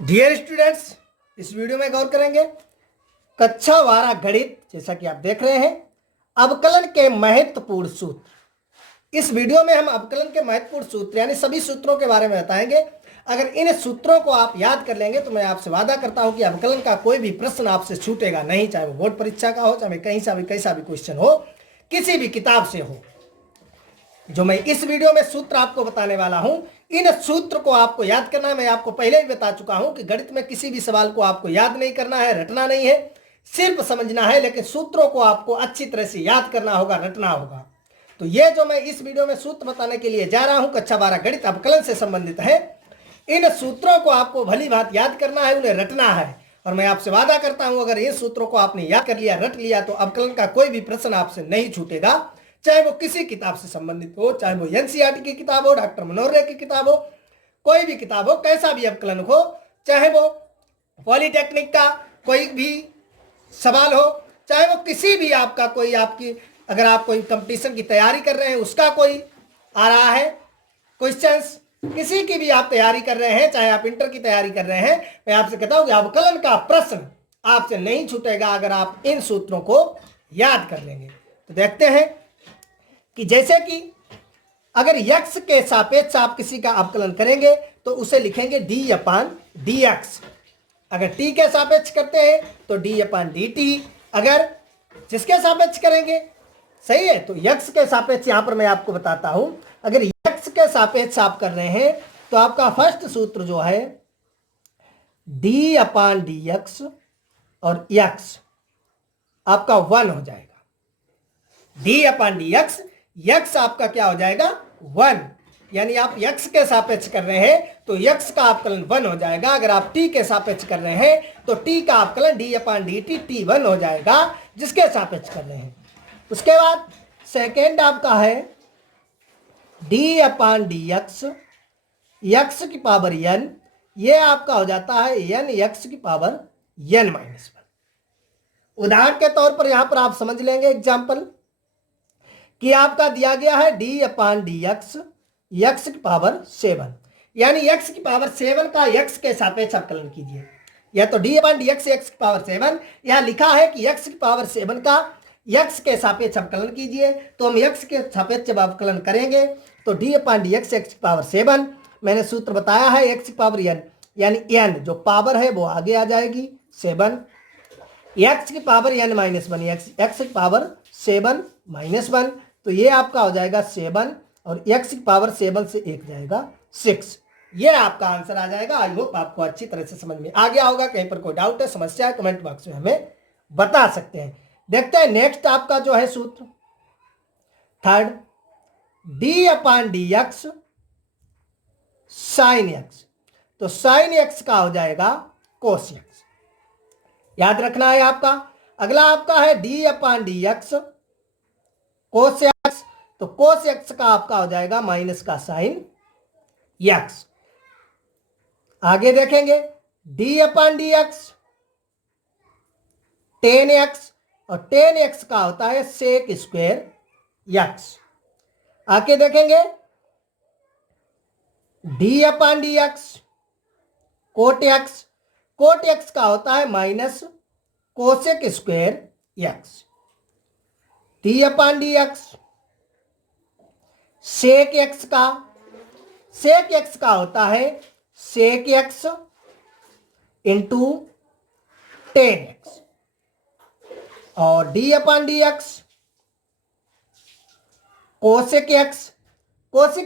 Dear students, इस video में गौर करेंगे कक्षा 12 गणित। जैसा कि आप देख रहे हैं, अवकलन के महत्वपूर्ण सूत्र। इस वीडियो में हम अवकलन के महत्वपूर्ण सूत्र यानी सभी सूत्रों के बारे में बताएंगे। अगर इन सूत्रों को आप याद कर लेंगे तो मैं आपसे वादा करता हूं कि अवकलन का कोई भी प्रश्न आपसे छूटेगा नहीं, चाहे वो बोर्ड परीक्षा का हो, चाहे कैसा भी क्वेश्चन हो, किसी भी किताब से हो। जो मैं इस वीडियो में सूत्र आपको बताने वाला हूं, इन सूत्र को आपको याद करना है। मैं आपको पहले भी बता चुका हूं कि गणित में किसी भी सवाल को आपको याद नहीं करना है, रटना नहीं है, सिर्फ समझना है। लेकिन सूत्रों को आपको अच्छी तरह से याद करना होगा, रटना होगा। तो ये जो मैं इस वीडियो में सूत्र बताने के लिए जा रहा हूं, कक्षा 12 गणित अवकलन से संबंधित है। इन सूत्रों को आपको भली बात याद करना है, उन्हें रटना है। और मैं आपसे वादा करता हूं, अगर इन सूत्रों को आपने याद कर लिया, रट लिया, तो अवकलन का कोई भी प्रश्न आपसे नहीं छूटेगा, चाहे वो किसी किताब से संबंधित हो, चाहे वो एनसीईआरटी की किताब हो, डॉक्टर मनोहर रे की किताब हो, कोई भी किताब हो, कैसा भी अवकलन हो, चाहे वो पॉलिटेक्निक का कोई भी सवाल हो, चाहे वो किसी भी आपका कोई अगर आप कोई कंपटीशन की तैयारी कर रहे हैं उसका कोई आ रहा है क्वेश्चंस, किसी की भी आप तैयारी कर रहे हैं, चाहे आप इंटर की तैयारी कर रहे हैं, मैं आपसे कहता हूं कि अवकलन का प्रश्न आपसे नहीं छूटेगा अगर आप इन सूत्रों को याद कर लेंगे। तो देखते हैं कि जैसे कि अगर x के सापेक्ष आप किसी का अवकलन करेंगे तो उसे लिखेंगे d/dx। अगर t के सापेक्ष करते हैं तो d/dt। अगर जिसके सापेक्ष करेंगे, सही है, तो x के सापेक्ष यहां पर मैं आपको बताता हूं। अगर x के सापेक्ष आप कर रहे हैं तो आपका फर्स्ट सूत्र जो है d/dx और x आपका 1 हो जाएगा। d/dx, x आपका क्या हो जाएगा 1, यानी आप x के सापेक्ष कर रहे हैं तो x का अवकलन 1 हो जाएगा। अगर आप t के सापेक्ष कर रहे हैं तो t का अवकलन d/dt t1 हो जाएगा, जिसके सापेक्ष कर रहे हैं। उसके बाद सेकेंड आपका है d/dx x की पावर n, ये आपका हो जाता है n x की पावर n-1। उदाहरण के तौर पर यहां पर आप समझ लेंगे एग्जाम्पल कि आपका दिया गया है d/dx x की पावर 7, यानी x की पावर 7 का x के सापेक्ष अवकलन कीजिए। या तो d/dx x की पावर 7, यहां लिखा है कि x की पावर 7 का x के सापेक्ष अवकलन कीजिए। तो हम x के सापेक्ष जब अवकलन करेंगे तो d/dx x की पावर 7, मैंने सूत्र बताया है x की पावर n, यानी n जो पावर है वो आगे आ जाएगी 7, x की पावर n-1, x की पावर 7 -1, तो ये आपका हो जाएगा 7 और x की पावर 7 से 1 जाएगा 6। ये आपका आंसर आ जाएगा। आई होप आपको अच्छी तरह से समझ में आ गया होगा। कहीं पर कोई डाउट है, समस्या है, कमेंट बॉक्स में हमें बता सकते हैं। देखते हैं नेक्स्ट आपका जो है सूत्र थर्ड, d/dx sin x, तो sin x का हो जाएगा cos x, याद रखना है आपका। अगला आपका है d/dx cos x, तो cos x का आपका हो जाएगा माइनस का sin x। आगे देखेंगे d/dx tan x, और tan x का होता है sec स्क्वायर x। आगे देखेंगे d/dx cot x, cot x का होता है minus cosec square X. d/dx sec X का होता है sec X into tan X. और d/dx कोसेक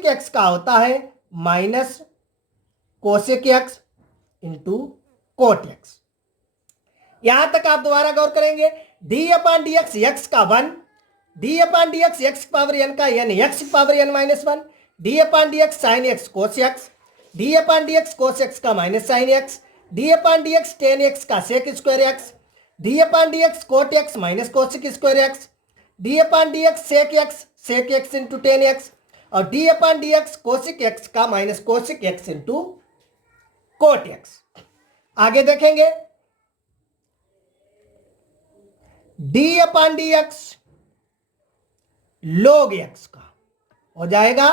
एक्स का होता है minus cosec X into cot X. यहां तक आप दोबारा गौर करेंगे, d/dx x का 1, d/dx x की पावर n का n x की power n-1, d/dx sin x cos x, d/dx cos x का minus sin x, d/dx tan x का sec square x, d/dx cot x minus cosec square x, d/dx sec x into tan x, और d/dx cosec x का minus cosec x into coat x। आगे देखेंगे d/dx log x का हो जाएगा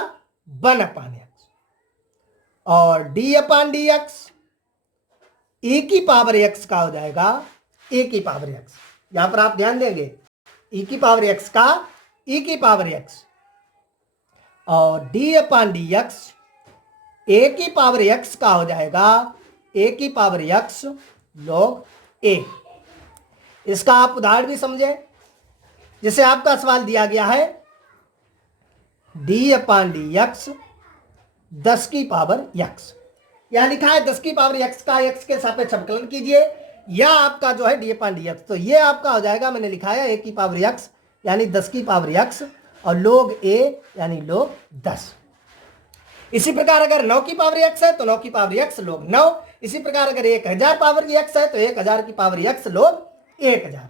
1/x, और d/dx e की power x का हो जाएगा a की पावर x। यहां पर आप ध्यान देंगे e की पावर x का e की पावर x, और d upon D x a की पावर x का हो जाएगा a की पावर x log a। इसका आप उदाहरण भी समझें, जैसे आपका सवाल दिया गया है d अपान डी एक्स 10 की पावर x, यहां लिखा है 10 की पावर x का x के सापेक्ष अवकलन कीजिए, या आपका जो है d अपान डी एक्स, तो ये आपका हो जाएगा, मैंने लिखा है a की पावर x यानी 10 की पावर x और log a यानी log 10। इसी प्रकार अगर 9 की पावर x है तो 9 की पावर x log 9। इसी प्रकार अगर 1000 पावर की x है तो 1000 की पावर x log 1000।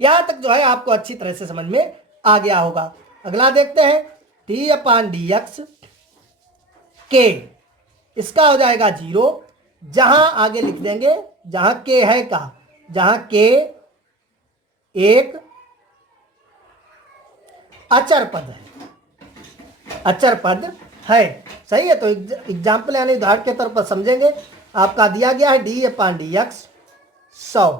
यहां तक जो है आपको अच्छी तरह से समझ में आ गया होगा। अगला देखते हैं d upon D x k, इसका हो जाएगा 0, जहां आगे लिख देंगे जहां k है का, जहां k एक अचर पद है, अचर पद है। सही है, तो एग्जाम्पल यानी उदाहरण के तौर पर समझेंगे। आपका दिया गया है d अपान डी एक्स 100,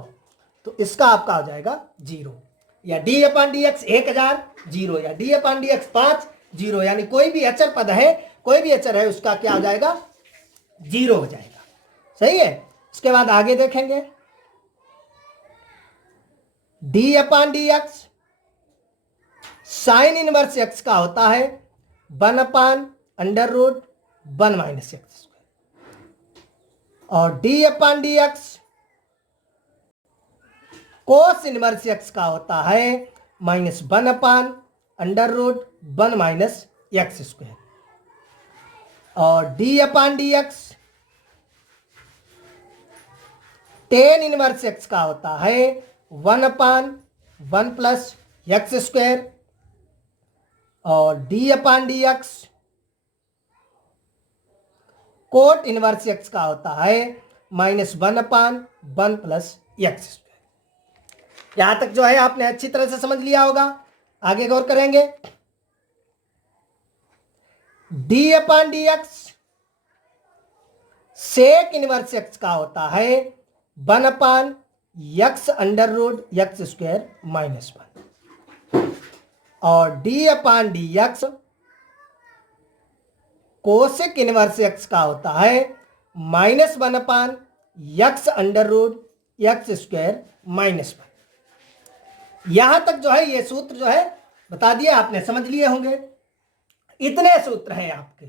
तो इसका आपका हो जाएगा 0, या d अपान डी एक्स 1000 0, या d अपान डी एक्स 5 0, यानी कोई भी अचर पद है, कोई भी अचर है उसका क्या हो जाएगा 0 हो जाएगा। सही है, इसके बाद आगे देखेंगे d upon D X sine inverse x का होता है 1 upon under root 1 minus X square, और d upon D X cos inverse x का होता है -1 upon under root 1 minus X square, और d upon D X tan inverse x का होता है 1 अपान 1 प्लस एक्स स्क्वायर, और d upon D X cot inverse x का होता है -1 अपान 1 प्लस एक्स स्क्वायर। यहां तक जो है आपने अच्छी तरह से समझ लिया होगा। आगे गौर करेंगे d upon D X sec inverse x का होता है 1 upon X under root X square -1, और d upon D X cosec inverse x का होता है -1 upon X under root X square -1। यहां तक जो है ये सूत्र जो है बता दिया आपने, समझ लिए होंगे। इतने सूत्र हैं आपके।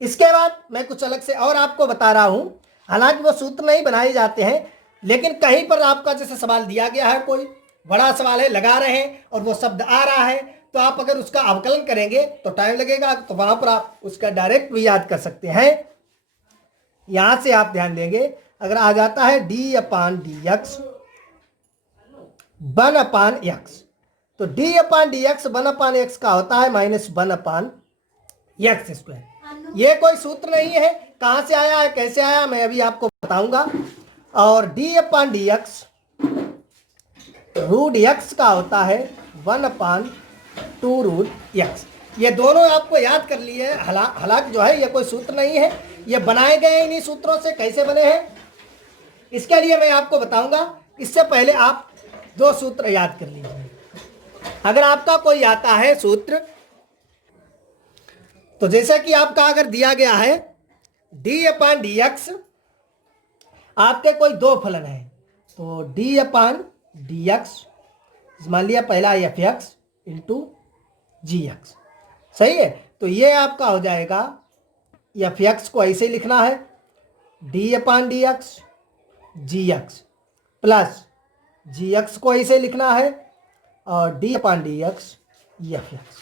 इसके बाद मैं कुछ अलग से और आपको बता रहा हूं, हालांकि वो सूत्र नहीं बनाए जाते हैं, लेकिन कहीं पर आपका जैसे सवाल दिया गया है, कोई बड़ा सवाल है, लगा रहे हैं और वो शब्द आ रहा है, तो आप अगर उसका अवकलन करेंगे तो टाइम लगेगा, तो वहां पर आप उसका डायरेक्ट भी याद कर सकते हैं। यहां से आप ध्यान देंगे, अगर आ जाता है d upon D x 1 upon x, तो d upon D x 1 upon x का होता है -1 अपान एक्स स्क्वायर। ये कोई सूत्र नहीं है, कहां से आया है, कैसे आया, मैं अभी आपको बताऊंगा। और d upon D x root x का होता है 1 अपान 2 रूट एक्स। ये दोनों आपको याद कर लिए। हालांकि जो है ये कोई सूत्र नहीं है, ये बनाए गए इन्हीं सूत्रों से। कैसे बने हैं इसके लिए मैं आपको बताऊंगा। इससे पहले आप 2 सूत्र याद कर लीजिए। अगर आपका कोई आता है सूत्र, तो जैसे कि आपका अगर दिया गया है d अपान डी एक्स, आपके कोई 2 फलन है, तो d अपान डी एक्स मान लिया पहला एफ एक्स इंटू जी एक्स। सही है, तो ये आपका हो जाएगा, एफ एक्स को ऐसे लिखना है d अपान डी एक्स जी एक्स, प्लस जी एक्स को ऐसे लिखना है और d upon D x F x.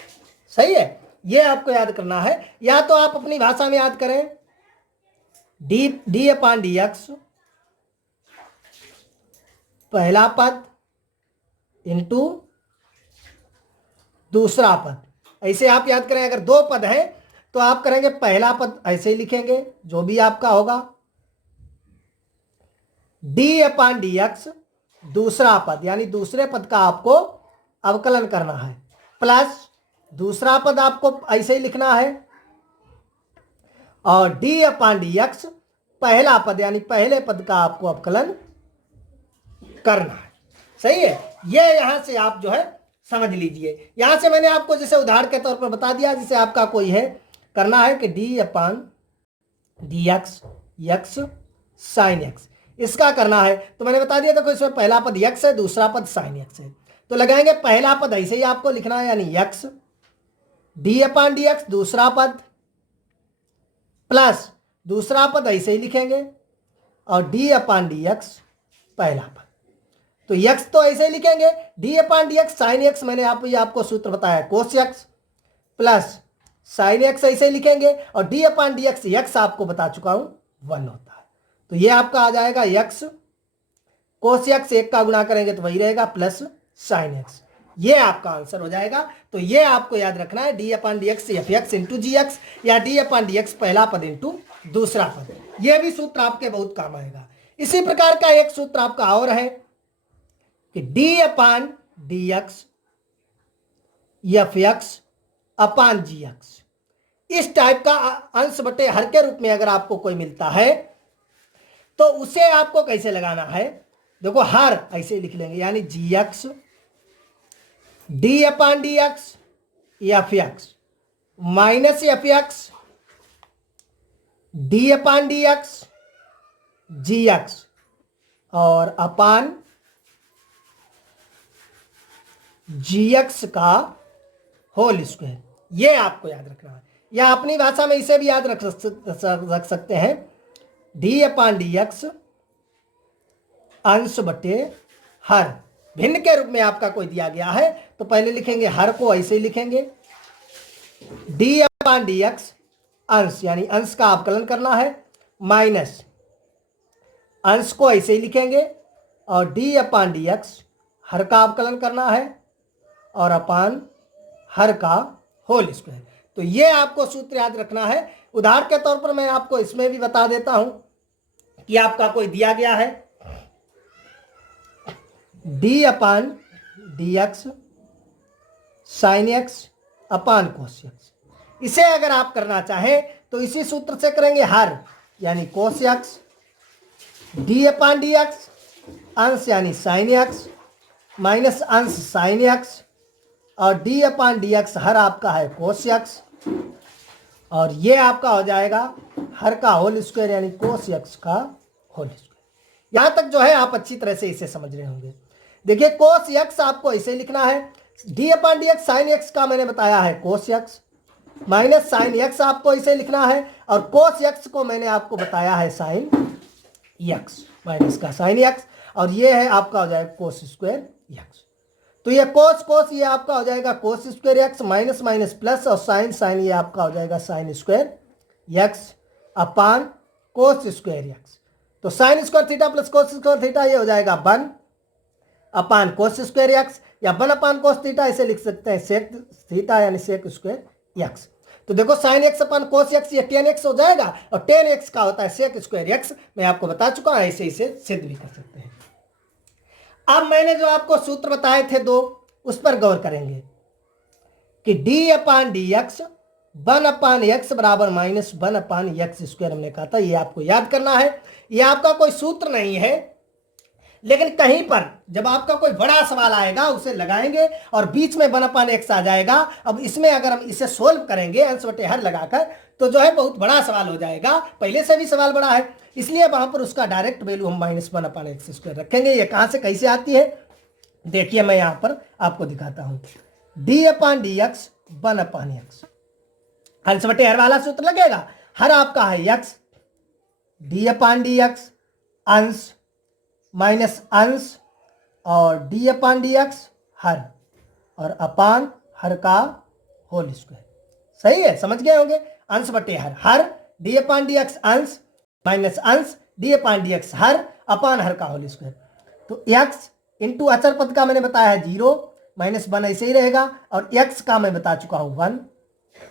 सही है, ये आपको याद करना है, या तो आप अपनी भाषा में याद करें d अपान डी एक्स पहला पद इंटू दूसरा पद, ऐसे आप याद करें। अगर 2 पद हैं तो आप करेंगे पहला पद ऐसे ही लिखेंगे, जो भी आपका होगा d अपान डी एक्स दूसरा पद, यानी दूसरे पद का आपको अवकलन करना है, प्लस दूसरा पद आपको ऐसे ही लिखना है, और d अपान डी एक्स पहला पद यानी पहले पद का आपको अवकलन करना है। सही है, ये यहां से आप जो है समझ लीजिए। यहां से मैंने आपको जैसे उदाहरण के तौर पर बता दिया, जैसे आपका कोई है करना है कि d/dx x sin x, इसका करना है। तो मैंने बता दिया था कि इसमें पहला पद x है, दूसरा पद sin x है। तो लगाएंगे पहला पद ऐसे ही आपको लिखना है यानी x d/dx दूसरा पद प्लस दूसरा पद ऐसे ही लिखेंगे और d/dx पहला पद। तो x तो ऐसे ही लिखेंगे, d/dx sin x मैंने आपको सूत्र बताया cos x plus sin x ऐसे ही लिखेंगे और d/dx x आपको बता चुका हूं 1 होता है। तो ये आपका आ जाएगा x cos x, एक का गुणा करेंगे तो वही रहेगा प्लस sin x, ये आपका आंसर हो जाएगा। तो ये आपको याद रखना है d/dx fx इंटू gx या d/dx पहला पद इंटू दूसरा पद। ये भी सूत्र आपके बहुत काम आएगा। इसी प्रकार का एक सूत्र आपका और है कि d/dx fx अपान gx, इस टाइप का अंश बटे हर के रूप में अगर आपको कोई मिलता है तो उसे आपको कैसे लगाना है, देखो हर ऐसे लिख लेंगे यानी gx d/dx fx minus fx d/dx gx और अपान gx का होल स्क्वायर। ये आपको याद रखना है, या अपनी भाषा में इसे भी याद रख सकते हैं d/dx अंश बटे हर। भिन्न के रूप में आपका कोई दिया गया है तो पहले लिखेंगे हर को ऐसे ही लिखेंगे, d/dx अंश यानी अंश का अवकलन करना है, माइनस अंश को ऐसे ही लिखेंगे और d/dx हर का अवकलन करना है और अपान हर का होल स्क्वायर। तो ये आपको सूत्र याद रखना है। उदाहरण के तौर पर मैं आपको इसमें भी बता देता हूं कि आपका कोई दिया गया है d/dx sin x अपान cos x। इसे अगर आप करना चाहें तो इसी सूत्र से करेंगे, हर यानी cos x d/dx अंश यानी sin x माइनस अंश sin x और d/dx हर आपका है cos x और ये आपका हो जाएगा हर का होल स्क्वायर यानी cos x का होल स्क्वायर। यहां तक जो है आप अच्छी तरह से इसे समझ रहे होंगे। देखिए cos x आपको ऐसे लिखना है, d/dx sin x का मैंने बताया है cos x minus sin x आपको इसे लिखना है और cos x को मैंने आपको बताया है sin x माइनस का sin x और ये है आपका हो जाएगा cos स्क्वायर x। तो ये cos ये आपका हो जाएगा cos square x minus minus plus और sin ये आपका हो जाएगा sin स्क्वायर x अपान cos स्क्वायर x। तो sin square theta plus cos square theta ये हो जाएगा 1 अपान cos स्क्वायर x या 1 अपान cos थीटा इसे लिख सकते हैं sec थीटा यानी sec स्क्वायर x। तो देखो sin x अपान cos x ये tan x हो जाएगा और tan x का होता है sec स्क्वायर x। मैं आपको बता चुका हूं, ऐसे इसे सिद्ध भी कर सकते हैं। अब मैंने जो आपको सूत्र बताए थे दो, उस पर गौर करेंगे कि d/dx 1/x बराबर माइनस 1/x स्क्वायर हमने कहा था। ये आपको याद करना है, ये आपका कोई सूत्र नहीं है, लेकिन कहीं पर जब आपका कोई बड़ा सवाल आएगा उसे लगाएंगे और बीच में 1/x आ जाएगा। अब इसमें अगर हम इसे सोल्व करेंगे अंश बटे हर लगाकर तो जो है बहुत बड़ा सवाल हो जाएगा, पहले से भी सवाल बड़ा है, इसलिए वहां पर उसका डायरेक्ट वैल्यू हम माइनस 1/x स्क्वायर रखेंगे। ये कहां से कैसे आती है देखिए, मैं यहां पर आपको दिखाता हूं। d/dx 1/x अंश बटे हर वाला सूत्र लगेगा, हर आपका है x d/dx अंश माइनस अंश और d/dx हर और अपान हर का होल स्क्वायर। सही है, समझ गए होंगे। अंश बटे हर, हर d/dx अंश माइनस अंश d/dx हर अपान हर का होल स्क्वायर। तो x इंटू अचर पद का मैंने बताया है 0 माइनस 1 ऐसे ही रहेगा और x का मैं बता चुका हूं 1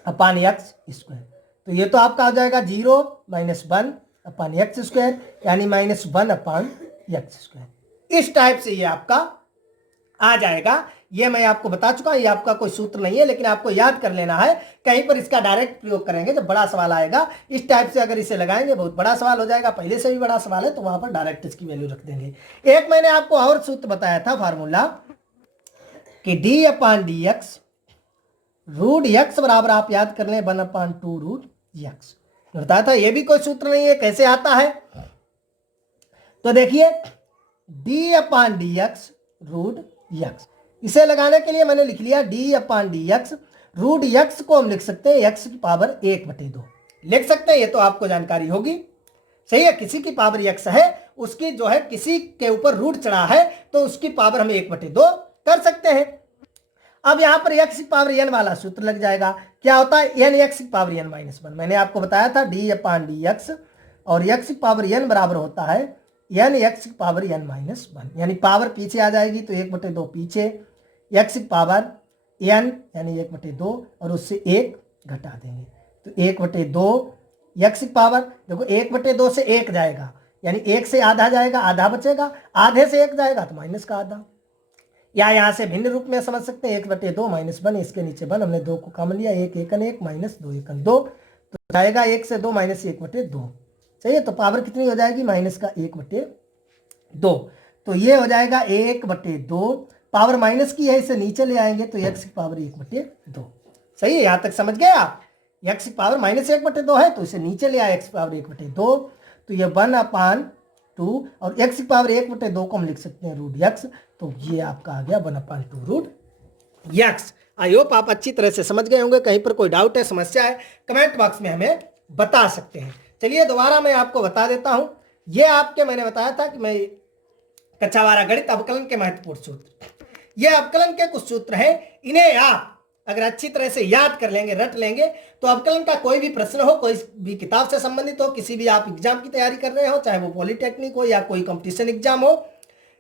अपान x स्क्वायर। तो ये तो आपका हो जाएगा 0 माइनस 1 अपान x स्क्वायर यानी माइनस 1 अपान x स्क्वायर। इस टाइप से ये आपका आ जाएगा। ये मैं आपको बता चुका हूं, ये आपका कोई सूत्र नहीं है, लेकिन आपको याद कर लेना है। कहीं पर इसका डायरेक्ट प्रयोग करेंगे जब बड़ा सवाल आएगा इस टाइप से, अगर इसे लगाएंगे बहुत बड़ा सवाल हो जाएगा, पहले से भी बड़ा सवाल है तो वहां पर डायरेक्ट इसकी वैल्यू रख देंगे। एक मैंने आपको और सूत्र बताया था फार्मूला कि D upon D x root X बराबर, आप याद कर लें, 1/2 रूट एक्स बताया था। ये भी कोई सूत्र नहीं है, कैसे आता है तो देखिए D upon D x root x, इसे लगाने के लिए मैंने लिख लिया D upon D x root x को हम लिख सकते हैं एक्स की पावर 1/2 लिख सकते हैं, ये तो आपको जानकारी होगी, सही है। किसी की पावर एक्स है, उसकी जो है किसी के ऊपर रूट चढ़ा है तो उसकी पावर हम 1/2 कर सकते हैं। अब यहां पर एक्स की पावर एन वाला सूत्र लग जाएगा, क्या होता है एन एक्स की पावर एन -1। मैंने आपको बताया था डी अपान डी एक्स और एक्स की पावर एन बराबर होता है एन एक्स की पावर एन -1, यानी पावर पीछे आ जाएगी तो 1/2 पीछे, एक्स की पावर एन यानी 1/2 और उससे 1 घटा देंगे तो 1/2 एक्स की पावर, देखो 1/2 से 1 जाएगा यानी 1 से आधा जाएगा, आधा बचेगा, आधे से 1 जाएगा तो माइनस का आधा, या यहां से भिन्न रूप में समझ सकते हैं 1/2 -1, इसके नीचे 1, हमने 2 को कॉमन लिया, 1 1 1 -2 1 2 तो जाएगा 1 से 2 -1/2, सही है। तो पावर कितनी हो जाएगी माइनस का 1/2, तो ये हो जाएगा 1/2, पावर माइनस की है इसे नीचे ले आएंगे तो एक्स की पावर 1/2, सही है। यहां तक समझ गए आप, एक्स की पावर -1/2 है तो इसे नीचे ले आए एक्स की पावर 1/2, तो ये 1/2 और एक्स की पावर 1/2 को हम लिख सकते हैं रूट एक्स, तो ये आपका आ गया 1/2 रूट एक्स। आई होप आप अच्छी तरह से समझ गए होंगे। कहीं पर कोई डाउट है, समस्या है, कमेंट बॉक्स में हमें बता सकते हैं। चलिए दोबारा मैं आपको बता देता हूं, ये आपके मैंने बताया था कि मैं कक्षा 12 गणित अवकलन के महत्वपूर्ण सूत्र, ये अवकलन के कुछ सूत्र हैं, इन्हें आप अगर अच्छी तरह से याद कर लेंगे, रट लेंगे, तो अवकलन का कोई भी प्रश्न हो, कोई भी किताब से संबंधित हो, किसी भी आप एग्जाम की तैयारी कर रहे हो, चाहे वो पॉलिटेक्निक हो या कोई कंपटीशन एग्जाम हो,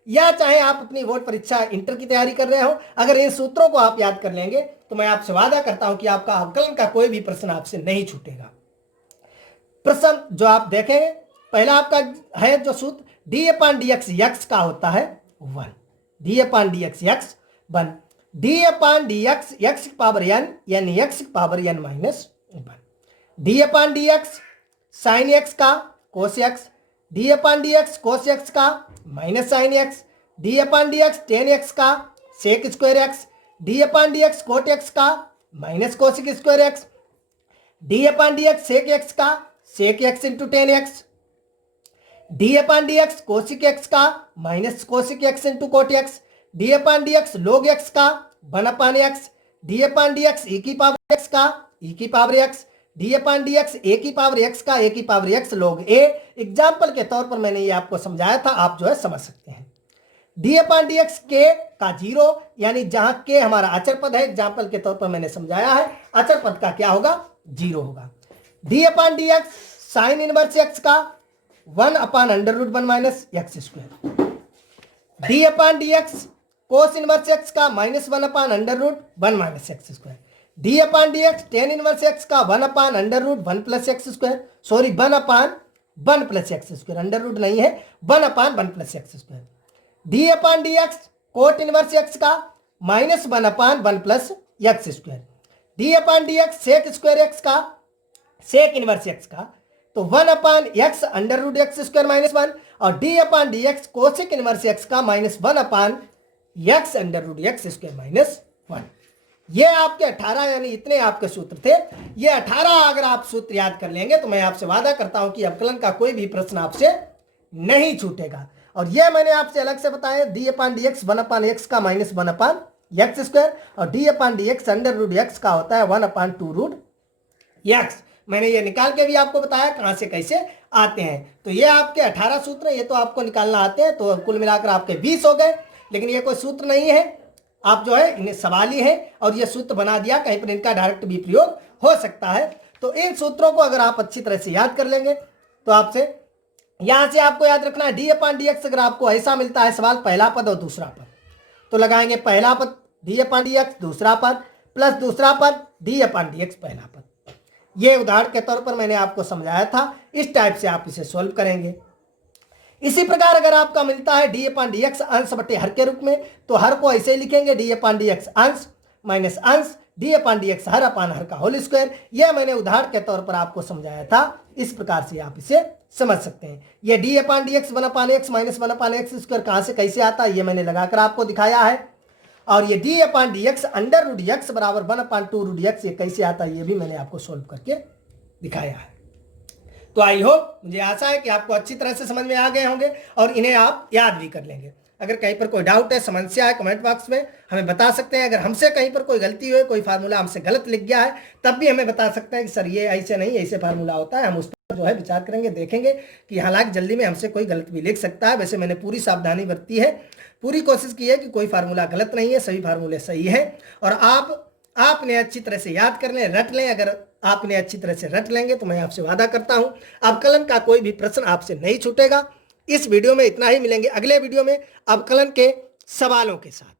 या चाहे आप अपनी बोर्ड परीक्षा इंटर की तैयारी कर रहे हो, अगर इन सूत्रों को आप याद कर लेंगे तो मैं आपसे वादा करता हूं कि आपका अवकलन का कोई भी प्रश्न आपसे नहीं छूटेगा। प्रश्न जो आप देखेंगे, पहला आपका है जो सूत्र D upon D x x का होता है 1, D upon D x x 1, D upon D x x की पावर एन यानी एक्स की power N -1, D upon D X sine x का cos x, D upon D X cos x का minus sine x, D upon D X ten x का सेक square X, D upon D X cot x का minus cosec square X, D upon D X sec X का sec X into tan X, D upon D X cosec X का minus cosec X into cot X, D upon D X log X का 1/x, D upon D X E की power X का E की power X, D upon D X A की power X का A की power X log A. Example के तौर पर मैंने ये आपको समझाया था, आप जो है समझ सकते हैं। डी अपान डी एक्स के का 0 यानी जहां के हमारा अचर पद है, एग्जाम्पल के तौर पर मैंने समझाया है, अचर पद का क्या होगा 0 होगा। D upon D X sine inverse X का 1/√1 -x², D upon D X cos inverse X का -1/√1 -x², D upon D X tan inverse X का 1/√1 +x², sorry 1/1 +x², under root नहीं है, 1/1 +x², D upon D X cot inverse X का -1/1 +x², D upon D X sec square X का sec inverse X का तो 1/x √x² -1 और D upon D X cosec inverse X का -1/x √x² -1। ये आपके 18 यानी इतने आपके सूत्र थे। ये 18 अगर आप सूत्र याद कर लेंगे तो मैं आपसे वादा करता हूं कि अवकलन का कोई भी प्रश्न आपसे नहीं छूटेगा। और ये मैंने आपसे अलग से बताया, D upon D x 1/x का -1/x² और D upon D x √x का होता है 1/2 √x। मैंने ये निकाल के भी आपको बताया कहां से कैसे आते हैं। तो ये आपके 18 सूत्र, ये तो आपको निकालना आते हैं, तो कुल मिलाकर आपके 20 हो गए। लेकिन ये कोई सूत्र नहीं है, आप जो है इन्हें सवाल ही है और ये सूत्र बना दिया, कहीं पर इनका डायरेक्ट भी प्रयोग हो सकता है। तो इन सूत्रों को अगर आप अच्छी तरह से याद कर लेंगे तो आपसे यहां से आपको याद रखना है डी अपान डी एक्स, अगर आपको ऐसा मिलता है सवाल पहला पद और दूसरा पद, तो लगाएंगे पहला पद डी अपान डी एक्स दूसरा पद प्लस दूसरा पद डी अपान डी एक्स पहला पद। ये उदाहरण के तौर पर मैंने आपको समझाया था, इस टाइप से आप इसे सॉल्व करेंगे। इसी प्रकार अगर आपका मिलता है डी अपान डी एक्स अंश बटे हर के रूप में, तो हर को ऐसे ही लिखेंगे डी अपान डी एक्स अंश माइनस अंश डी अपान डी एक्स हर अपान हर का होल स्क्वायर। यह मैंने उदाहरण के तौर पर आपको समझाया था, इस प्रकार से आप इसे समझ सकते हैं। ये D upon D X one upon X minus one upon X square कहाँ से कैसे आता है ये मैंने लगाकर आपको दिखाया है। और ये D upon D X under root X बराबर one upon two root X ये कैसे आता है ये भी मैंने आपको सोल्व करके दिखाया है। तो आई होप, मुझे आशा है कि आपको अच्छी तरह से समझ में आ गए होंगे और इन्हें आप याद भी कर लेंगे। अगर कहीं पर कोई डाउट है, समस्या है, कमेंट बॉक्स में हमें बता सकते हैं। अगर हमसे कहीं पर कोई गलती हुई, कोई फार्मूला हमसे गलत लिख गया है, तब भी हमें बता सकते हैं कि सर ये ऐसे नहीं, ऐसे फार्मूला होता है। हम उस पर जो है विचार करेंगे, देखेंगे कि हालांकि जल्दी में हमसे कोई गलत भी लिख सकता है। वैसे मैंने पूरी सावधानी बरती है, पूरी कोशिश की है कि कोई फार्मूला गलत नहीं है, सभी फार्मूले सही है। और आपने अच्छी तरह से याद कर लें, रट लें। अगर आपने अच्छी तरह से रट लेंगे तो मैं आपसे वादा करता हूं अवकलन का कोई भी प्रश्न आपसे नहीं छूटेगा। इस वीडियो में इतना ही, मिलेंगे अगले वीडियो में अवकलन के सवालों के साथ।